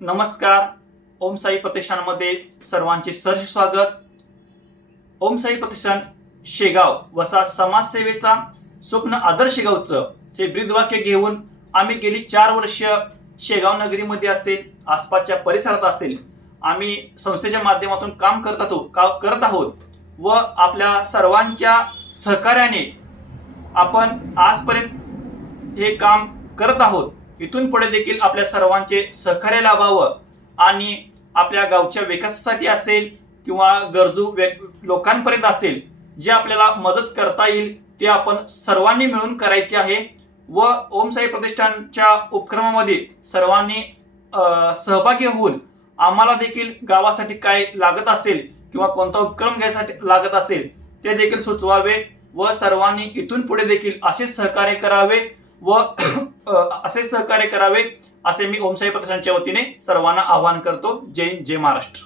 नमस्कार. ओम साई प्रतिष्ठानमध्ये सर्वांचे सहर्ष स्वागत. ओम साई प्रतिष्ठान शेगाव वसा समाजसेवेचा स्वप्न आदर्श गावचं हे ब्रीदवाक्य घेऊन आम्ही गेली 4 वर्ष शेगाव नगरीमध्ये असेल, आसपासच्या परिसरात असेल, आम्ही संस्थेच्या माध्यमातून काम करत आहोत व आपल्या सर्वांच्या सहकार्याने आपण आजपर्यंत हे काम करत आहोत. इथून पुढे देखील आपल्या सर्वांचे सहकार्य लाभावं आणि आपल्या गावच्या विकासासाठी असेल किंवा गरजू लोकांपर्यंत असेल, जे आपल्याला मदत करता येईल ते आपण सर्वांनी मिळून करायचे आहे. व ओम साई प्रतिष्ठानच्या उपक्रमामध्ये सर्वांनी सहभागी होऊन आम्हाला देखील गावासाठी काय लागत असेल किंवा कोणता उपक्रम घ्यायसाठी लागत असेल ते देखील सुचवावे व सर्वांनी इथून पुढे देखील असेच सहकार्य करावे व असे सहकार्य करावे असे मी ओम साई प्रतिष्ठानच्या वतीने सर्वांना आवाहन करतो. जय हिंद, जय महाराष्ट्र.